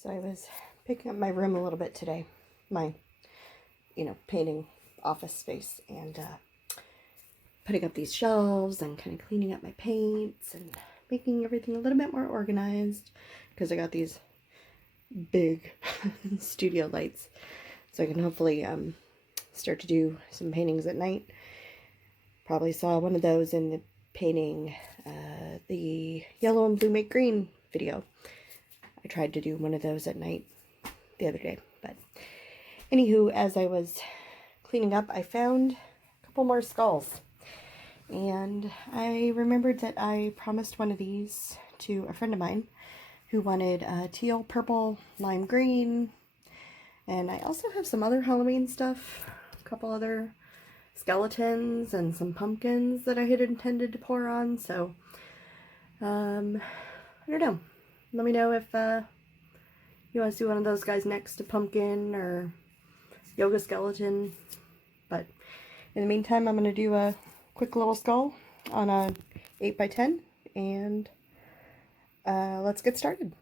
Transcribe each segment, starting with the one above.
So I was picking up my room a little bit today, my, painting office space, and putting up these shelves and kind of cleaning up my paints and making everything a little bit more organized because I got these big studio lights, so I can hopefully start to do some paintings at night. Probably saw one of those in the painting the yellow and blue make green video. I tried to do one of those at night the other day, but anywho, as I was cleaning up, I found a couple more skulls, and I remembered that I promised one of these to a friend of mine who wanted teal, purple, lime green, and I also have some other Halloween stuff, a couple other skeletons and some pumpkins that I had intended to pour on. So I don't know, let me know if you want to see one of those guys next to pumpkin or yoga skeleton. But in the meantime, I'm going to do a quick little skull on a 8x10, and let's get started.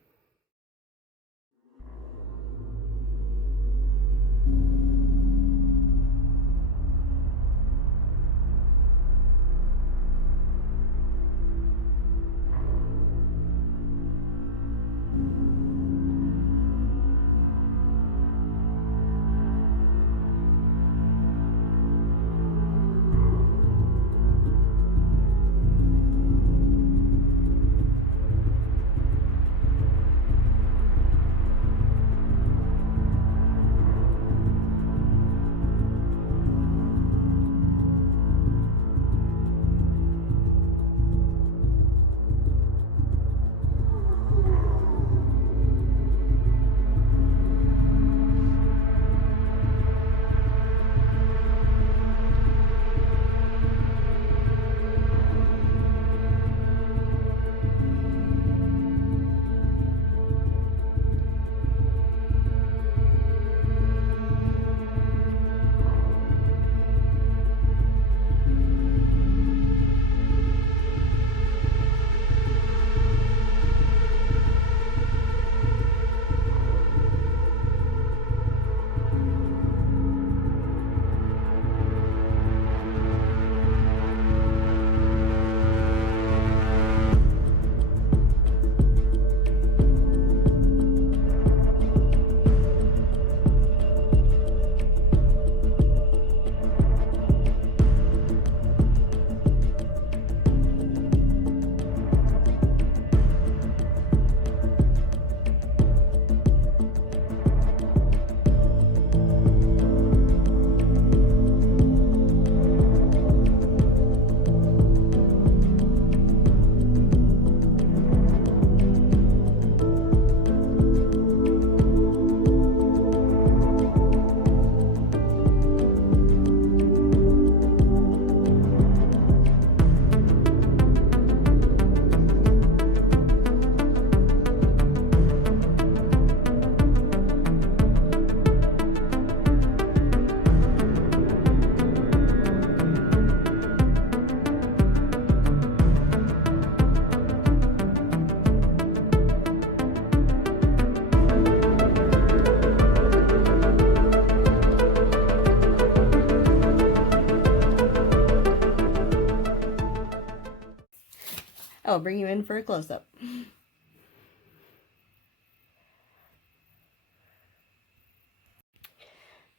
I'll bring you in for a close-up.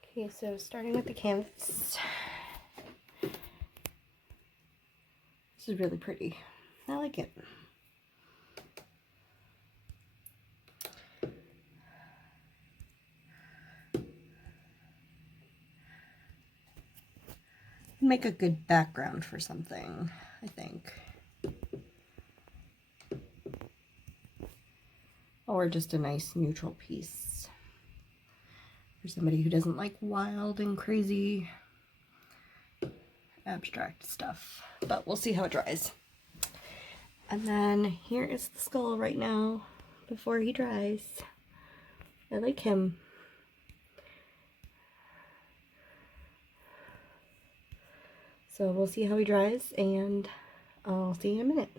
Okay, so starting with the canvas. This is really pretty. I like it. Make a good background for something, I think. Or just a nice neutral piece for somebody who doesn't like wild and crazy abstract stuff. But we'll see how it dries. And then here is the skull right now before he dries. I like him. So we'll see how he dries, and I'll see you in a minute.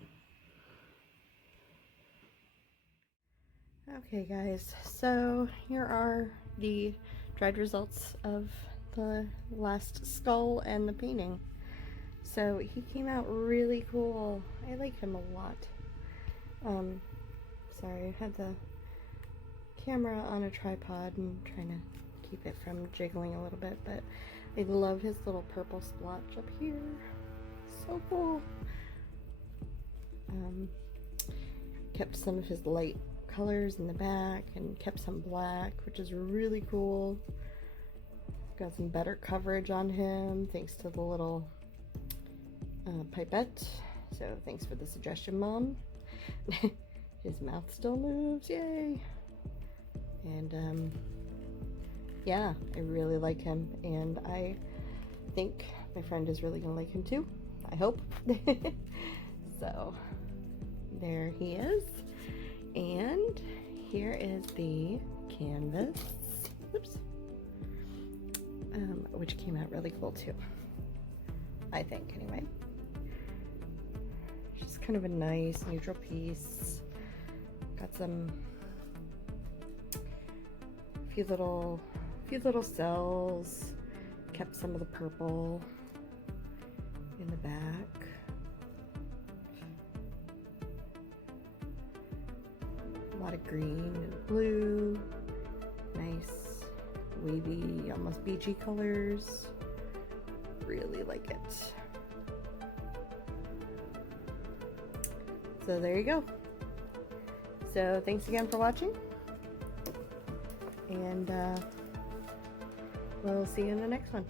Okay guys, so here are the dried results of the last skull and the painting. So he came out really cool. I like him a lot. Sorry, I had the camera on a tripod and trying to keep it from jiggling a little bit, but I love his little purple splotch up here. So cool. Kept some of his light colors in the back and kept some black, which is really cool. Got some better coverage on him thanks to the little pipette. So thanks for the suggestion, Mom. His mouth still moves, yay! And yeah, I really like him, and I think my friend is really gonna like him too. I hope. So there he is. And here is the canvas, oops, which came out really cool too, I think, anyway. Just kind of a nice neutral piece. Got some few little cells. Kept some of the purple in the back. A lot of green and blue. Nice wavy, almost beachy colors. Really like it. So there you go. So thanks again for watching, and we'll see you in the next one.